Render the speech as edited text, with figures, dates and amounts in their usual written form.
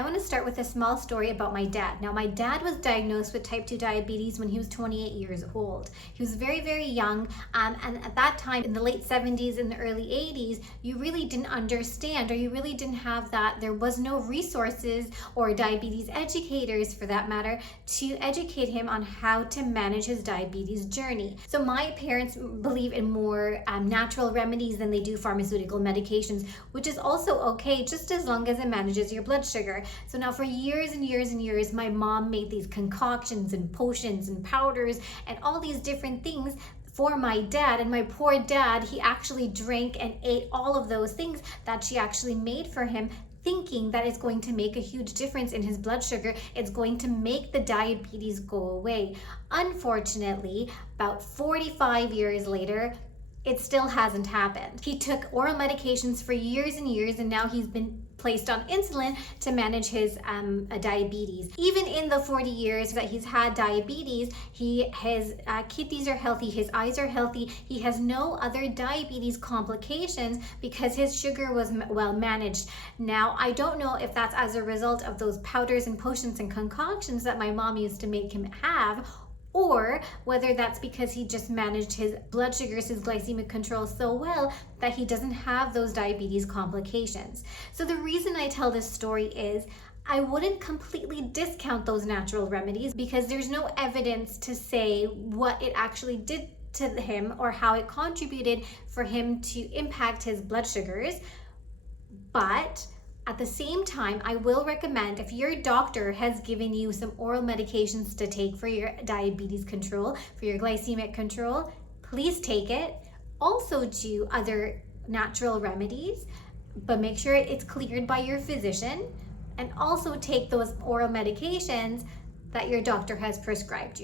I want to start with a small story about my dad. Now, my dad was diagnosed with type 2 diabetes when he was 28 years old. He was very, very young, and at that time, in the late 70s and the early 80s, you really didn't understand, or you really didn't have that. There was no resources or diabetes educators, for that matter, to educate him on how to manage his diabetes journey. So my parents believe in more natural remedies than they do pharmaceutical medications, which is also okay, just as long as it manages your blood sugar. So now for years and years and years, my mom made these concoctions and potions and powders and all these different things for my dad. And my poor dad, he actually drank and ate all of those things that she actually made for him, thinking that it's going to make a huge difference in his blood sugar. It's going to make the diabetes go away. Unfortunately, about 45 years later, it still hasn't happened. He took oral medications for years and years, and now he's been placed on insulin to manage his diabetes. Even in the 40 years that he's had diabetes, his kidneys are healthy, his eyes are healthy, he has no other diabetes complications because his sugar was well managed. Now, I don't know if that's as a result of those powders and potions and concoctions that my mom used to make him have, or whether that's because he just managed his blood sugars, his glycemic control so well that he doesn't have those diabetes complications. So the reason I tell this story is I wouldn't completely discount those natural remedies because there's no evidence to say what it actually did to him or how it contributed for him to impact his blood sugars. But at the same time, I will recommend, if your doctor has given you some oral medications to take for your diabetes control, for your glycemic control, please take it. Also do other natural remedies, but make sure it's cleared by your physician, and also take those oral medications that your doctor has prescribed you.